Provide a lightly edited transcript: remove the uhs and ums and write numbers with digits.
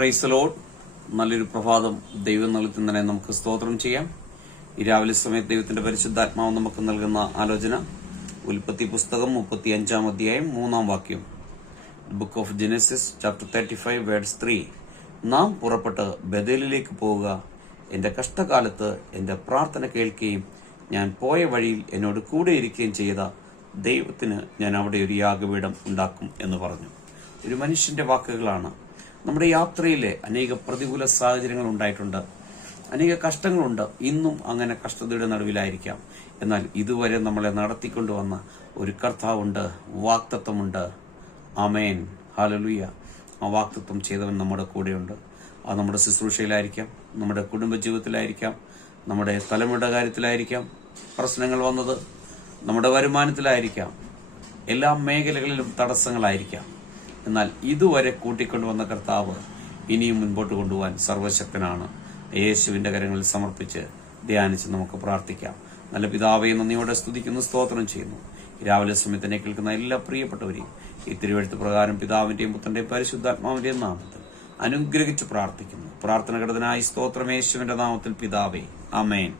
Praise the Lord. നല്ലൊരു പ്രഭാതം ദൈവം നൽകുന്നതിനെ നമുക്ക് സ്തോത്രം ചെയ്യാം. ഈ രാവിലെ സമയത്ത് ദൈവത്തിന്റെ പരിശുദ്ധാത്മാവ് നമുക്ക് നൽകുന്ന ആലോചന ഉൽപ്പത്തി പുസ്തകം 35-ാം അധ്യായം 3-ാം വാക്യം. Book of Genesis chapter 35 verse 3. നാം പുറപ്പെട്ട് ബേഥേലിലേക്ക് പോവുക. എന്റെ കഷ്ടകാലത്ത് എന്റെ പ്രാർത്ഥന കേൾക്കുകയും ഞാൻ പോയ വഴിയിൽ എന്നോട് കൂടെ ഇരിക്കുകയും ചെയ്ത ദൈവത്തിന് ഞാൻ അവിടെ ഒരു യാഗപീഠം ഉണ്ടാക്കും എന്ന് പറഞ്ഞു. ഒരു മനുഷ്യന്റെ വാക്കുകളാണ്. നമ്മുടെ യാത്രയിലെ അനേക പ്രതികൂല സാഹചര്യങ്ങൾ ഉണ്ടായിട്ടുണ്ട്, അനേക കഷ്ടങ്ങളുണ്ട്. ഇന്നും അങ്ങനെ കഷ്ടതയുടെ നടുവിലായിരിക്കാം. എന്നാൽ ഇതുവരെ നമ്മളെ നടത്തിക്കൊണ്ടുവന്ന ഒരു കർത്താവുണ്ട്, വാക്തത്വമുണ്ട്. ആമേൻ, ഹല്ലേലൂയ. ആ വാക്തത്വം ചെയ്തവൻ നമ്മുടെ കൂടെയുണ്ട്. അത് നമ്മുടെ ശുശ്രൂഷയിലായിരിക്കാം, നമ്മുടെ കുടുംബജീവിതത്തിലായിരിക്കാം, നമ്മുടെ തലമുറയുടെ കാര്യത്തിലായിരിക്കാം പ്രശ്നങ്ങൾ വന്നത്, നമ്മുടെ വരുമാനത്തിലായിരിക്കാം, എല്ലാ മേഖലകളിലും തടസ്സങ്ങളായിരിക്കാം. എന്നാൽ ഇതുവരെ കൂട്ടിക്കൊണ്ടുവന്ന കർത്താവ് ഇനിയും മുൻപോട്ട് കൊണ്ടുപോകാൻ സർവശക്തനാണ്. യേശുവിന്റെ കരങ്ങളിൽ സമർപ്പിച്ച് ധ്യാനിച്ച് നമുക്ക് പ്രാർത്ഥിക്കാം. നല്ല പിതാവേ, നന്ദിയോടെ സ്തുതിക്കുന്നു, സ്തോത്രം ചെയ്യുന്നു. രാവിലെ സമയത്ത് എന്നെ കേൾക്കുന്ന എല്ലാ പ്രിയപ്പെട്ടവരെയും ഈ തിരുവെഴുത്ത് പ്രകാരം പിതാവിന്റെയും പുത്രന്റെയും പരിശുദ്ധാത്മാവിന്റെയും നാമത്തിൽ അനുഗ്രഹിച്ച് പ്രാർത്ഥിക്കുന്നു. പ്രാർത്ഥന ഘടനായി സ്തോത്രം യേശുവിന്റെ നാമത്തിൽ പിതാവേ, ആമേൻ.